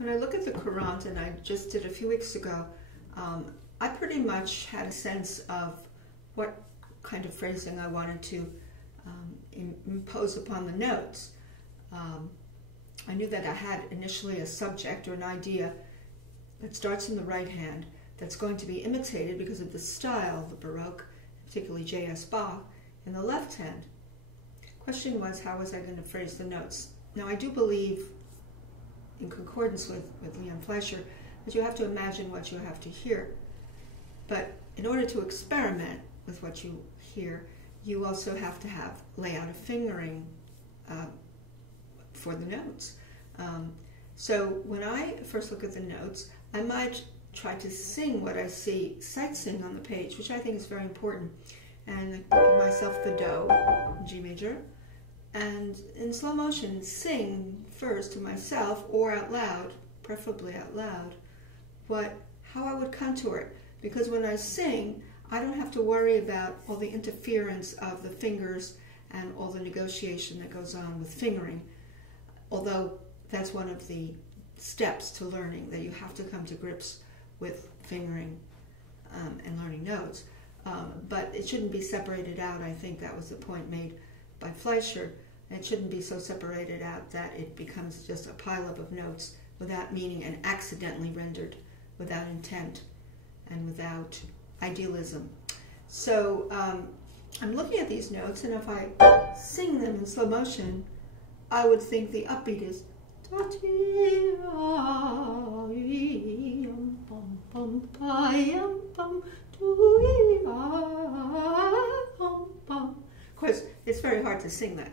When I look at the Courante, and I just did a few weeks ago, I pretty much had a sense of what kind of phrasing I wanted to impose upon the notes. I knew that I had initially a subject or an idea that starts in the right hand that's going to be imitated because of the style, the Baroque, particularly J.S.Bach, in the left hand. The question was, how was I going to phrase the notes? Now, I do believe, in concordance with Leon Fleischer, that you have to imagine what you have to hear. But in order to experiment with what you hear, you also have to layout of fingering for the notes. So when I first look at the notes, I might try to sing what I see sight-sing on the page, which I think is very important, and give myself the Do, G major, and in slow motion sing first to myself or out loud, preferably out loud, how I would contour it. Because when I sing, I don't have to worry about all the interference of the fingers and all the negotiation that goes on with fingering, although that's one of the steps to learning, that you have to come to grips with fingering and learning notes. But it shouldn't be separated out. I think that was the point made by Fleischer. It shouldn't be so separated out that it becomes just a pileup of notes without meaning and accidentally rendered, without intent and without idealism. So I'm looking at these notes, and if I sing them in slow motion, I would think the upbeat is Of course, it's very hard to sing that.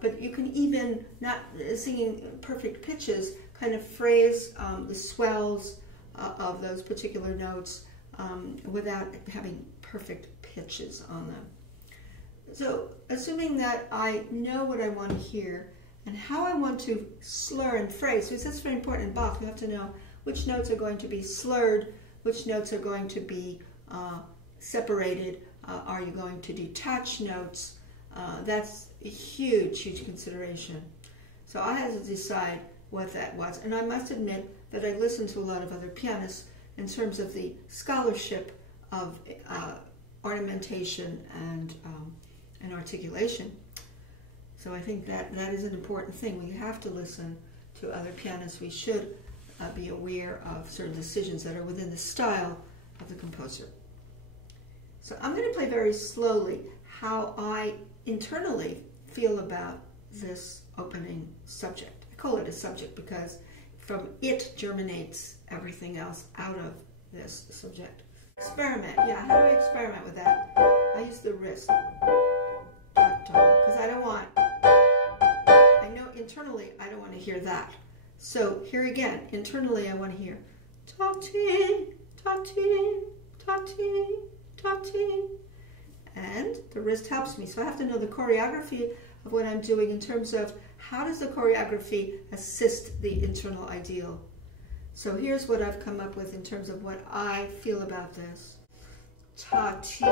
But you can even, not singing perfect pitches, kind of phrase the swells of those particular notes without having perfect pitches on them. So, assuming that I know what I want to hear and how I want to slur and phrase, because that's very important in Bach. You have to know which notes are going to be slurred, which notes are going to be separated. Are you going to detach notes? That's a huge, huge consideration. So I had to decide what that was. And I must admit that I listened to a lot of other pianists in terms of the scholarship of ornamentation and articulation. So I think that is an important thing. We have to listen to other pianists. We should be aware of certain decisions that are within the style of the composer. So I'm going to play very slowly how I internally feel about this opening subject. I call it a subject because from it germinates everything else out of this subject. Experiment. Yeah, how do I experiment with that? I use the wrist. Because I don't want, I know internally I don't want to hear that. So here again, internally I want to hear ta-ti, ta-ti, ta-ti, ta-ti. And the wrist helps me. So I have to know the choreography of what I'm doing in terms of how does the choreography assist the internal ideal. So here's what I've come up with in terms of what I feel about this. Ta-ti.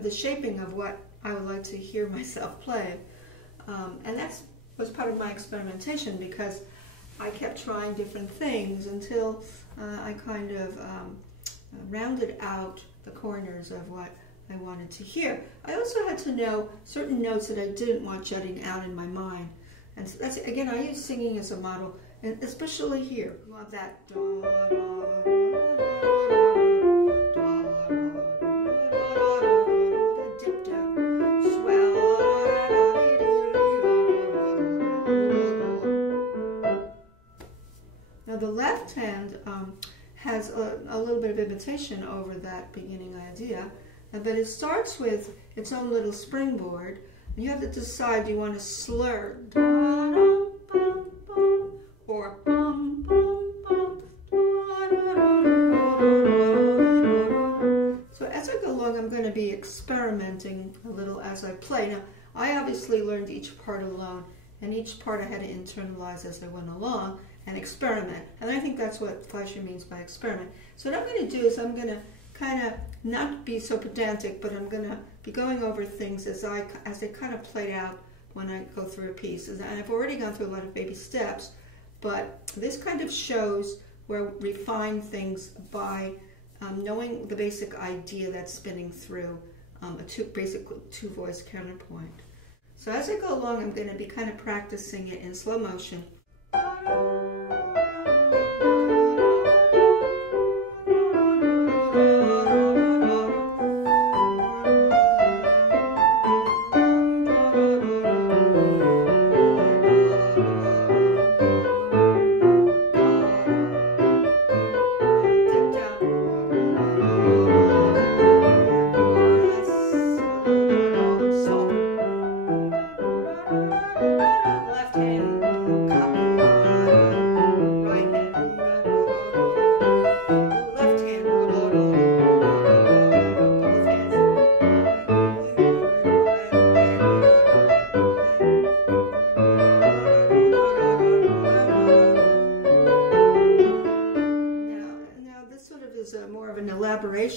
The shaping of what I would like to hear myself play, and that was part of my experimentation, because I kept trying different things until I kind of rounded out the corners of what I wanted to hear. I also had to know certain notes that I didn't want jutting out in my mind, and so that's, again, I use singing as a model, and especially here. You want that the left hand has a little bit of imitation over that beginning idea, but it starts with its own little springboard, and you have to decide, do you want to slur obviously learned each part alone, and each part I had to internalize as I went along and experiment. And I think that's what Fleischer means by experiment. So what I'm going to do is I'm going to kind of not be so pedantic, but I'm going to be going over things as they kind of played out when I go through a piece. And I've already gone through a lot of baby steps, but this kind of shows where we refine things by knowing the basic idea that's spinning through a basic two-voice counterpoint. So as I go along, I'm going to be kind of practicing it in slow motion.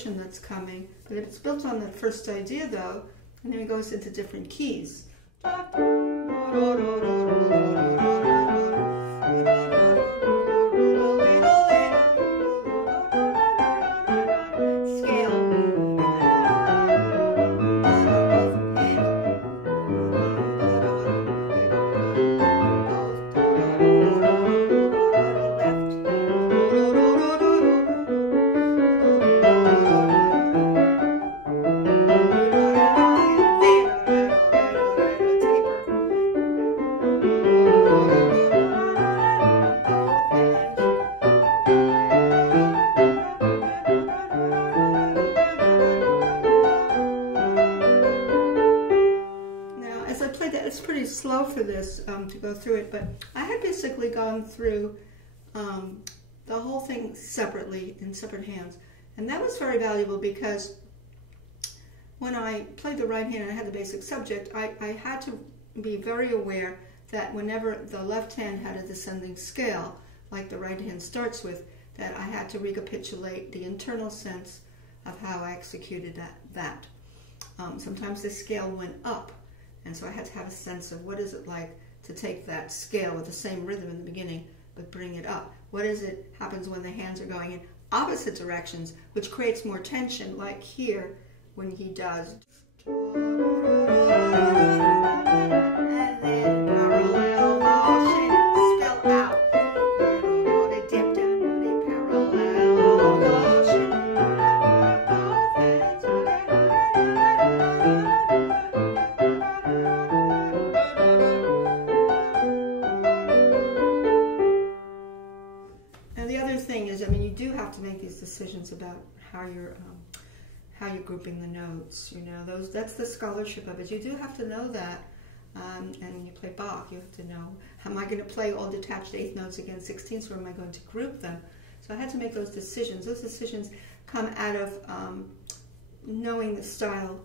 That's coming, but it's built on that first idea though, and then it goes into different keys. Slow for this to go through it, but I had basically gone through the whole thing separately in separate hands, and that was very valuable because when I played the right hand and I had the basic subject, I had to be very aware that whenever the left hand had a descending scale, like the right hand starts with, that I had to recapitulate the internal sense of how I executed that. Sometimes the scale went up, and so I had to have a sense of what is it like to take that scale with the same rhythm in the beginning, but bring it up. What is it happens when the hands are going in opposite directions, which creates more tension, like here when he does. And then parallel motion, spill out. Dip down, parallel motion. To make these decisions about how you're grouping the notes. You know, that's the scholarship of it. You do have to know that, and when you play Bach, you have to know, am I going to play all detached eighth notes against 16ths, or am I going to group them? So I had to make those decisions. Those decisions come out of knowing the style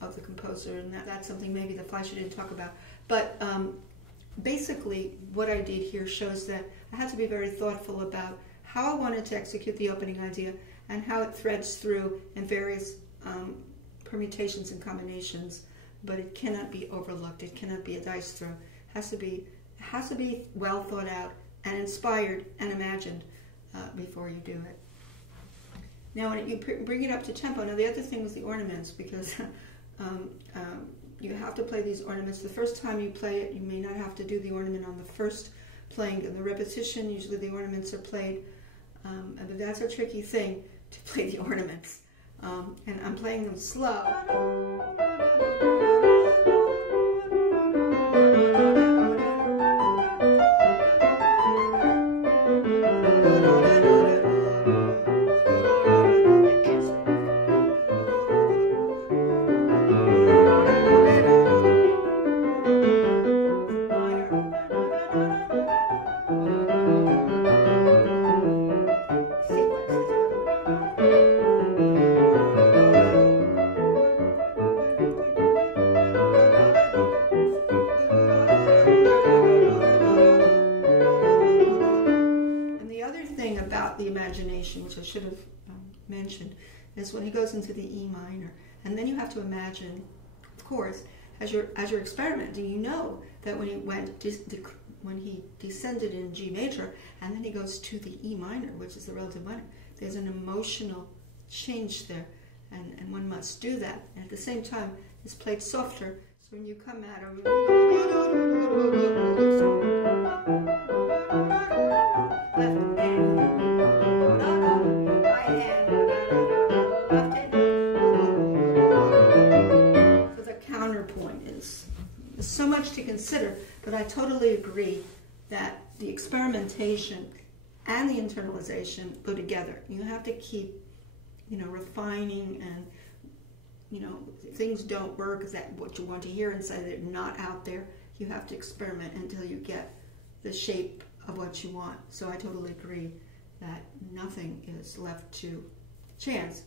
of the composer, and that's something maybe the Fleischer didn't talk about. But basically, what I did here shows that I had to be very thoughtful about how I wanted to execute the opening idea and how it threads through in various permutations and combinations, but it cannot be overlooked. It cannot be a dice throw. It has to be well thought out and inspired and imagined before you do it. Now, when you bring it up to tempo, now the other thing was the ornaments, because you have to play these ornaments. The first time you play it, you may not have to do the ornament on the first playing. In the repetition, usually the ornaments are played. But that's a tricky thing, to play the ornaments. And I'm playing them slow. should have mentioned is when he goes into the E minor, and then you have to imagine, of course, as you're experimenting, you know that when he descended in G major, and then he goes to the E minor, which is the relative minor, there's an emotional change there, and one must do that. And at the same time, it's played softer, so when you come at him, left hand, right hand, left hand. So the counterpoint is so much to consider, but I totally agree that the experimentation and the internalization go together. You have to keep, refining, and, if things don't work, is that what you want to hear and say they're not out there? You have to experiment until you get the shape of what you want. So I totally agree that nothing is left to chance.